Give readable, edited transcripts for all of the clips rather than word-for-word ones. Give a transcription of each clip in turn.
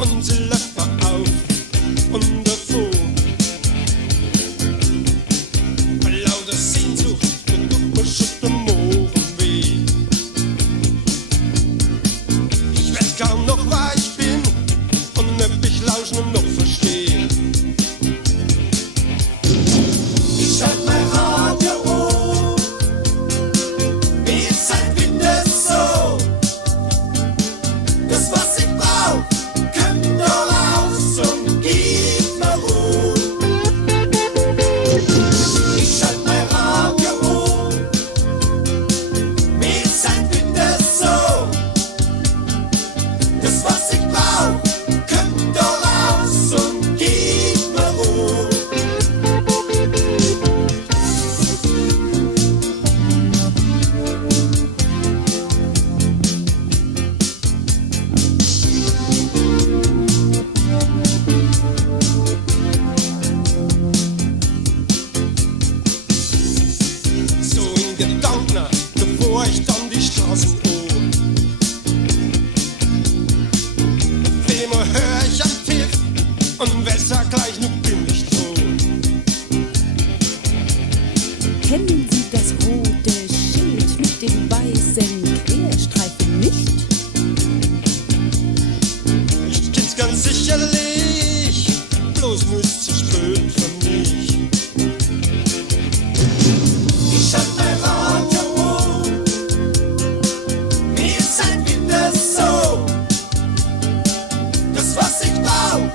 und sie lacht mal auf und davor. Bei lauter Sehnsucht tut mir schon der Morgen weh. Ich weiß kaum noch, wer ich bin und ob ich lauschen und noch verstehe. Ich schalte mein Radio um, wie es halt wieder so. Das, was ich brauch, kommt doch raus und gibt mir Ruhe. Ich schalte mein Radio um, wie es halt wieder so. Das, was ich brauch, kommt doch raus und gibt mir Ruhe. So in Gedanken, bevor ich dann die Straßen um. Immer hör ich ein Tief und besser gleich, nu bin ich tot. Kennen Sie das rote Schild mit dem weißen Querstreifen nicht? Ich kenn's ganz sicherlich, bloß müsst ihr spüren für mich. Ich schalte mein Radio um, mir ist halt wieder so. Das, was ich brauch,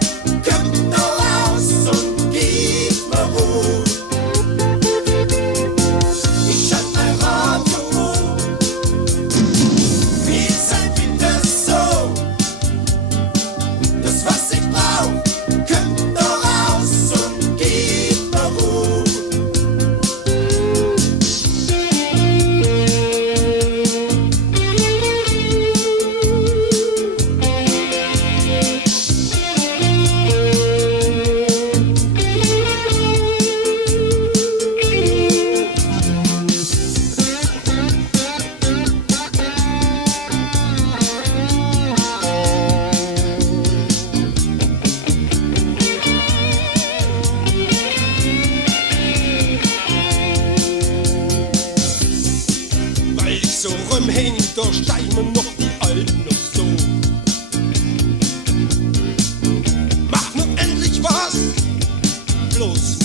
kommt noch raus und gibt mir Ruhe. Ich schalte mein Radio um, mir ist halt wieder so. Das, was ich brauch, kommt noch raus und gibt mir Ruhe. Weil ich so rumhäng, da steigen mir noch die Alten noch so. Mach nur endlich was, bloß